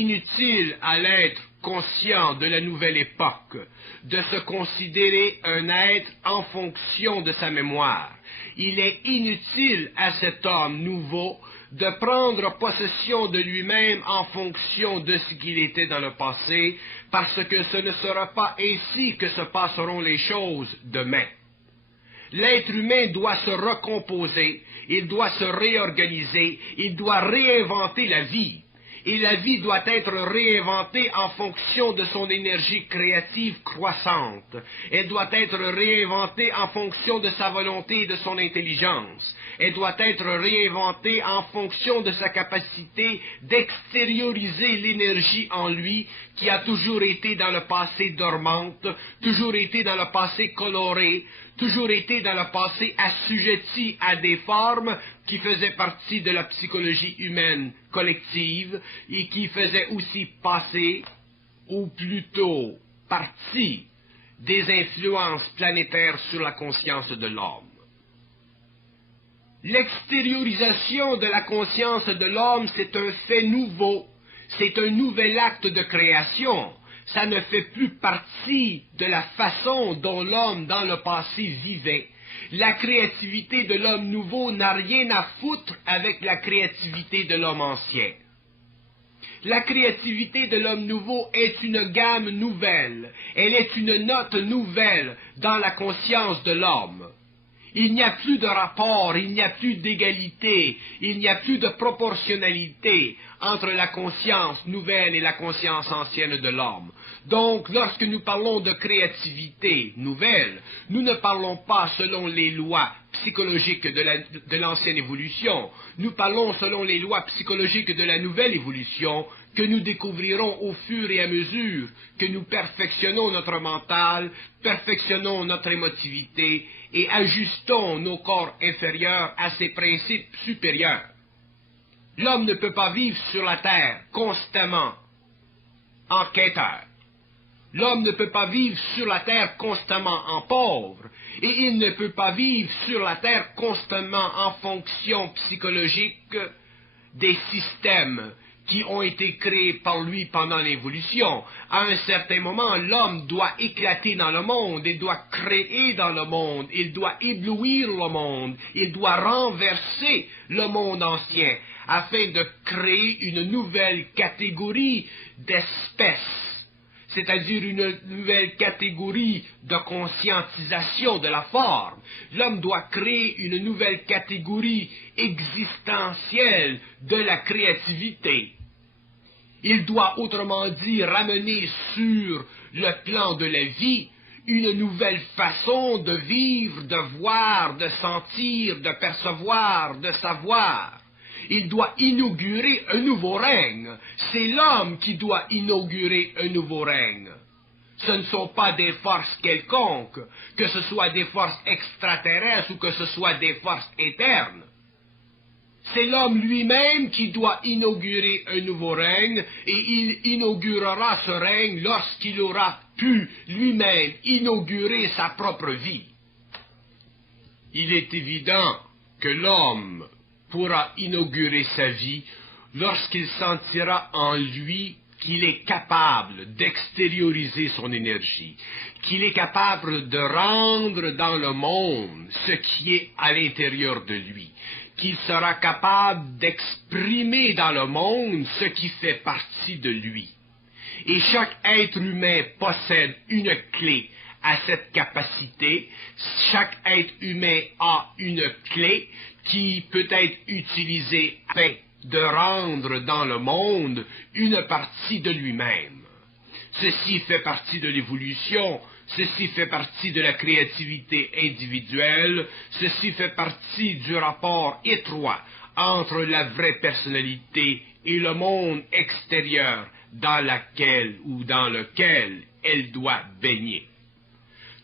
inutile à l'être conscient de la nouvelle époque de se considérer un être en fonction de sa mémoire. Il est inutile à cet homme nouveau de prendre possession de lui-même en fonction de ce qu'il était dans le passé, parce que ce ne sera pas ainsi que se passeront les choses demain. L'être humain doit se recomposer, il doit se réorganiser, il doit réinventer la vie. Et la vie doit être réinventée en fonction de son énergie créative croissante. Elle doit être réinventée en fonction de sa volonté et de son intelligence. Elle doit être réinventée en fonction de sa capacité d'extérioriser l'énergie en lui qui a toujours été dans le passé dormante, toujours été dans le passé coloré, toujours été dans le passé assujetti à des formes qui faisaient partie de la psychologie humaine collective et qui faisaient aussi passer, ou plutôt partie, des influences planétaires sur la conscience de l'homme. L'extériorisation de la conscience de l'homme, c'est un fait nouveau, c'est un nouvel acte de création. Ça ne fait plus partie de la façon dont l'homme dans le passé vivait. La créativité de l'homme nouveau n'a rien à foutre avec la créativité de l'homme ancien. La créativité de l'homme nouveau est une gamme nouvelle, elle est une note nouvelle dans la conscience de l'homme. Il n'y a plus de rapport, il n'y a plus d'égalité, il n'y a plus de proportionnalité entre la conscience nouvelle et la conscience ancienne de l'homme. Donc, lorsque nous parlons de créativité nouvelle, nous ne parlons pas selon les lois psychologiques de l'ancienne évolution, nous parlons selon les lois psychologiques de la nouvelle évolution que nous découvrirons au fur et à mesure que nous perfectionnons notre mental, perfectionnons notre émotivité et ajustons nos corps inférieurs à ces principes supérieurs. L'homme ne peut pas vivre sur la terre constamment en quêteur. L'homme ne peut pas vivre sur la terre constamment en pauvre, et il ne peut pas vivre sur la terre constamment en fonction psychologique des systèmes qui ont été créés par lui pendant l'évolution. À un certain moment, l'homme doit éclater dans le monde, il doit créer dans le monde, il doit éblouir le monde, il doit renverser le monde ancien, afin de créer une nouvelle catégorie d'espèces, c'est-à-dire une nouvelle catégorie de conscientisation de la forme. L'homme doit créer une nouvelle catégorie existentielle de la créativité. Il doit, autrement dit, ramener sur le plan de la vie une nouvelle façon de vivre, de voir, de sentir, de percevoir, de savoir. Il doit inaugurer un nouveau règne. C'est l'homme qui doit inaugurer un nouveau règne. Ce ne sont pas des forces quelconques, que ce soit des forces extraterrestres ou que ce soit des forces éternes. C'est l'homme lui-même qui doit inaugurer un nouveau règne, et il inaugurera ce règne lorsqu'il aura pu lui-même inaugurer sa propre vie. Il est évident que l'homme pourra inaugurer sa vie lorsqu'il sentira en lui qu'il est capable d'extérioriser son énergie, qu'il est capable de rendre dans le monde ce qui est à l'intérieur de lui, qu'il sera capable d'exprimer dans le monde ce qui fait partie de lui. Et chaque être humain possède une clé à cette capacité. Chaque être humain a une clé qui peut être utilisée afin de rendre dans le monde une partie de lui-même. Ceci fait partie de l'évolution, ceci fait partie de la créativité individuelle, ceci fait partie du rapport étroit entre la vraie personnalité et le monde extérieur dans lequel elle doit baigner.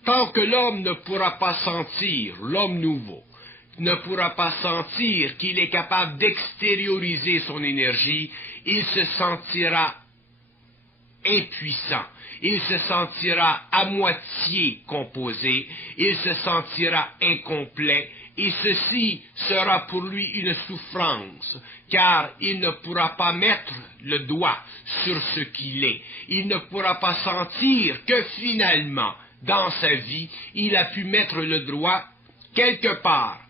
Tant que l'homme ne pourra pas sentir, l'homme nouveau, ne pourra pas sentir qu'il est capable d'extérioriser son énergie, il se sentira impuissant, il se sentira à moitié composé, il se sentira incomplet, et ceci sera pour lui une souffrance, car il ne pourra pas mettre le doigt sur ce qu'il est. Il ne pourra pas sentir que finalement, dans sa vie, il a pu mettre le doigt quelque part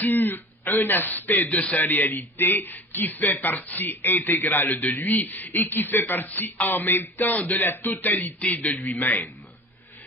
sur un aspect de sa réalité qui fait partie intégrale de lui et qui fait partie en même temps de la totalité de lui-même.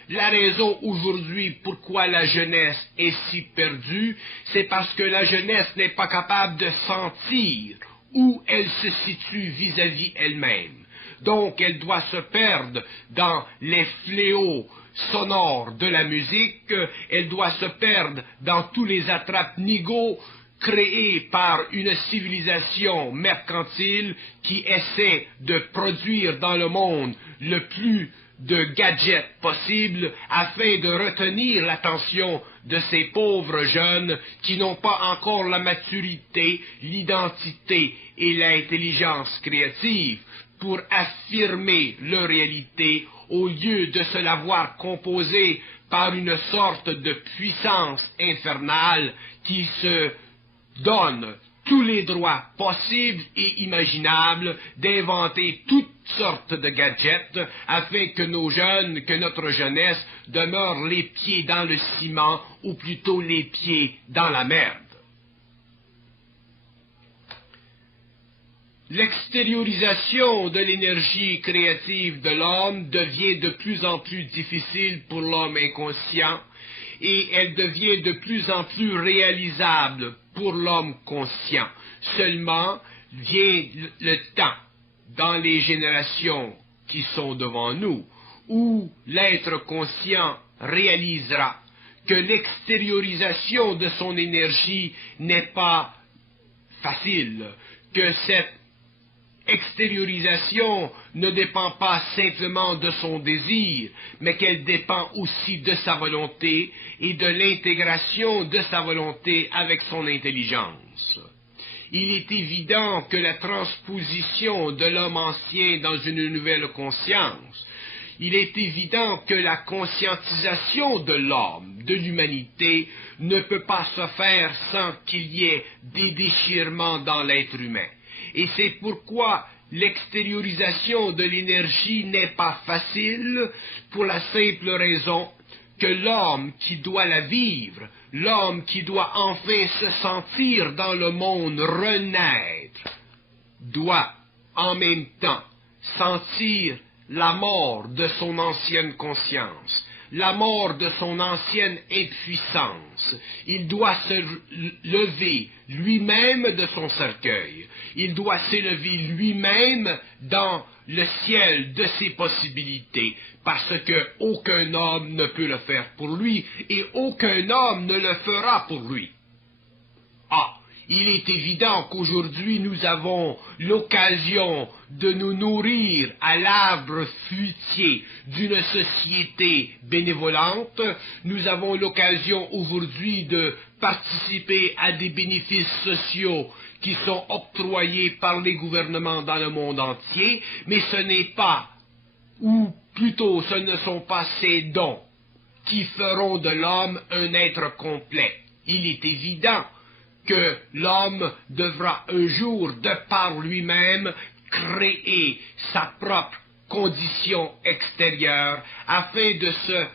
La raison aujourd'hui pourquoi la jeunesse est si perdue, c'est parce que la jeunesse n'est pas capable de sentir où elle se situe vis-à-vis elle-même. Donc elle doit se perdre dans les fléaux sonores de la musique, elle doit se perdre dans tous les attrape-nigauds créés par une civilisation mercantile qui essaie de produire dans le monde le plus de gadgets possibles afin de retenir l'attention de ces pauvres jeunes qui n'ont pas encore la maturité, l'identité et l'intelligence créative pour affirmer leur réalité au lieu de se la voir composée par une sorte de puissance infernale qui se donne tous les droits possibles et imaginables d'inventer toutes sortes de gadgets afin que nos jeunes, que notre jeunesse demeure les pieds dans le ciment ou plutôt les pieds dans la merde. L'extériorisation de l'énergie créative de l'homme devient de plus en plus difficile pour l'homme inconscient et elle devient de plus en plus réalisable pour l'homme conscient. Seulement vient le temps, dans les générations qui sont devant nous, où l'être conscient réalisera que l'extériorisation de son énergie n'est pas facile, que cette extériorisation ne dépend pas simplement de son désir, mais qu'elle dépend aussi de sa volonté et de l'intégration de sa volonté avec son intelligence. Il est évident que la transposition de l'homme ancien dans une nouvelle conscience, il est évident que la conscientisation de l'homme, de l'humanité, ne peut pas se faire sans qu'il y ait des déchirements dans l'être humain. Et c'est pourquoi l'extériorisation de l'énergie n'est pas facile, pour la simple raison que l'homme qui doit la vivre, l'homme qui doit enfin se sentir dans le monde renaître, doit en même temps sentir la mort de son ancienne conscience, la mort de son ancienne impuissance. Il doit se lever lui-même de son cercueil. Il doit s'élever lui-même dans le ciel de ses possibilités, parce que aucun homme ne peut le faire pour lui, et aucun homme ne le fera pour lui. Ah, il est évident qu'aujourd'hui nous avons l'occasion de nous nourrir à l'arbre fruitier d'une société bénévolente. Nous avons l'occasion aujourd'hui de participer à des bénéfices sociaux qui sont octroyés par les gouvernements dans le monde entier, mais ce n'est pas, ou plutôt ce ne sont pas ces dons qui feront de l'homme un être complet. Il est évident que l'homme devra un jour, de par lui-même, créer sa propre condition extérieure afin de se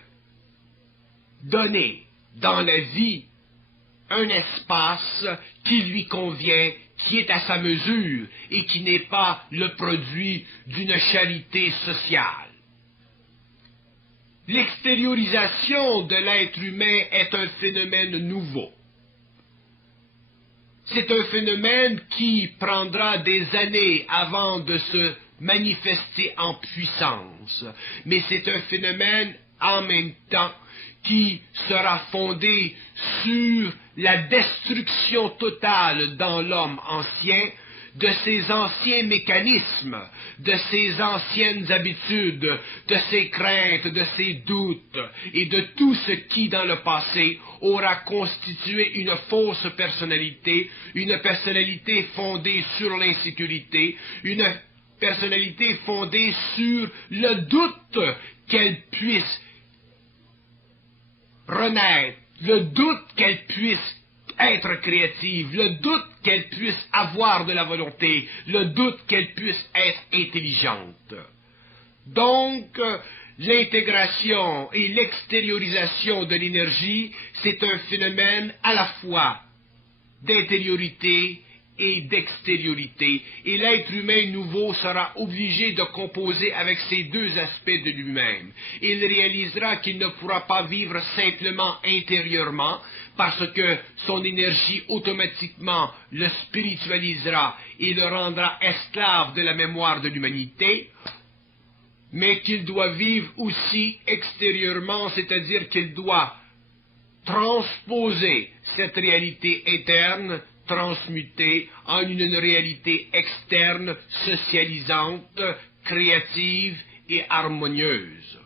donner dans la vie un espace qui lui convient, qui est à sa mesure et qui n'est pas le produit d'une charité sociale. L'extériorisation de l'être humain est un phénomène nouveau. C'est un phénomène qui prendra des années avant de se manifester en puissance, mais c'est un phénomène en même temps qui sera fondé sur la destruction totale dans l'homme ancien de ses anciens mécanismes, de ses anciennes habitudes, de ses craintes, de ses doutes, et de tout ce qui, dans le passé, aura constitué une fausse personnalité, une personnalité fondée sur l'insécurité, une personnalité fondée sur le doute qu'elle puisse renaître, le doute qu'elle puisse être créative, le doute qu'elle puisse avoir de la volonté, le doute qu'elle puisse être intelligente. Donc, l'intégration et l'extériorisation de l'énergie, c'est un phénomène à la fois d'intériorité et d'extériorité, et l'être humain nouveau sera obligé de composer avec ces deux aspects de lui-même. Il réalisera qu'il ne pourra pas vivre simplement intérieurement, parce que son énergie automatiquement le spiritualisera et le rendra esclave de la mémoire de l'humanité, mais qu'il doit vivre aussi extérieurement, c'est-à-dire qu'il doit transposer cette réalité interne, transmutée en une réalité externe, socialisante, créative et harmonieuse.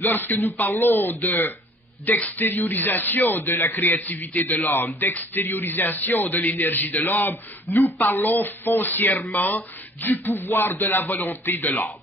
Lorsque nous parlons d'extériorisation de la créativité de l'homme, d'extériorisation de l'énergie de l'homme, nous parlons foncièrement du pouvoir de la volonté de l'homme.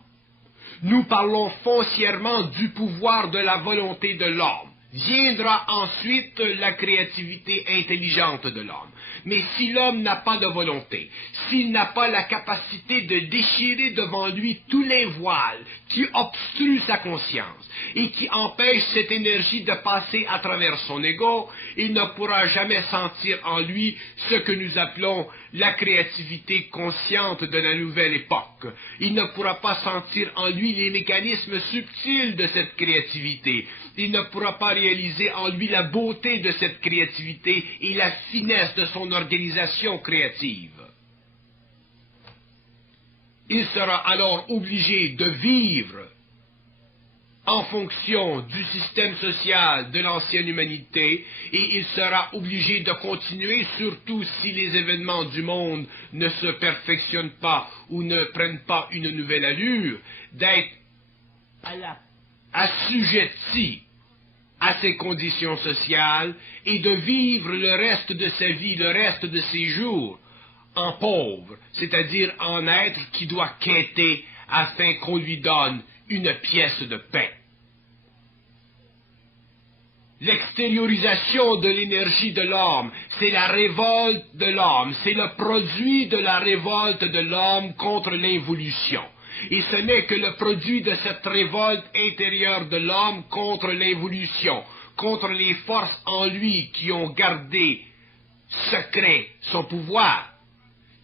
Nous parlons foncièrement du pouvoir de la volonté de l'homme. Viendra ensuite la créativité intelligente de l'homme. Mais si l'homme n'a pas de volonté, s'il n'a pas la capacité de déchirer devant lui tous les voiles qui obstruent sa conscience et qui empêchent cette énergie de passer à travers son ego, il ne pourra jamais sentir en lui ce que nous appelons la créativité consciente de la nouvelle époque. Il ne pourra pas sentir en lui les mécanismes subtils de cette créativité. Il ne pourra pas réaliser en lui la beauté de cette créativité et la finesse de son organisation créative. Il sera alors obligé de vivre en fonction du système social de l'ancienne humanité, et il sera obligé de continuer, surtout si les événements du monde ne se perfectionnent pas ou ne prennent pas une nouvelle allure, d'être assujetti à ces conditions sociales et de vivre le reste de sa vie, le reste de ses jours, en pauvre, c'est-à-dire en être qui doit quêter afin qu'on lui donne une pièce de pain. L'extériorisation de l'énergie de l'homme, c'est la révolte de l'homme, c'est le produit de la révolte de l'homme contre l'involution. Et ce n'est que le produit de cette révolte intérieure de l'homme contre l'involution, contre les forces en lui qui ont gardé secret son pouvoir,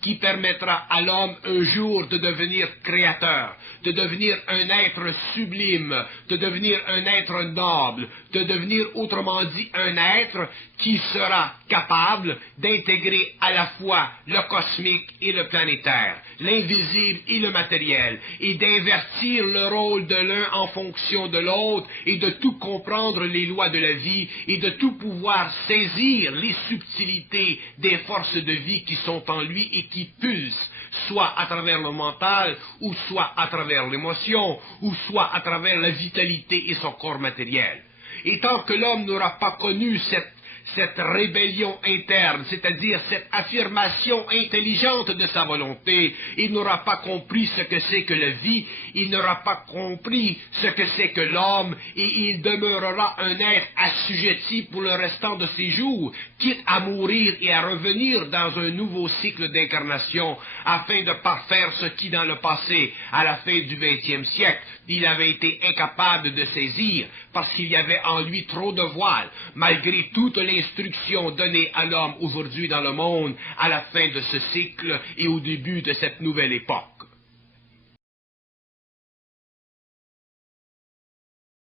qui permettra à l'homme un jour de devenir créateur, de devenir un être sublime, de devenir un être noble, de devenir autrement dit un être qui sera capable d'intégrer à la fois le cosmique et le planétaire, l'invisible et le matériel, et d'invertir le rôle de l'un en fonction de l'autre, et de tout comprendre les lois de la vie, et de tout pouvoir saisir les subtilités des forces de vie qui sont en lui et qui pulsent, soit à travers le mental, ou soit à travers l'émotion, ou soit à travers la vitalité et son corps matériel. Et tant que l'homme n'aura pas connu cette rébellion interne, c'est-à-dire cette affirmation intelligente de sa volonté, il n'aura pas compris ce que c'est que la vie, il n'aura pas compris ce que c'est que l'homme, et il demeurera un être assujetti pour le restant de ses jours, quitte à mourir et à revenir dans un nouveau cycle d'incarnation, afin de parfaire ce qui dans le passé, à la fin du XXe siècle, il avait été incapable de saisir, parce qu'il y avait en lui trop de voiles, malgré toute l'instruction donnée à l'homme aujourd'hui dans le monde, à la fin de ce cycle et au début de cette nouvelle époque.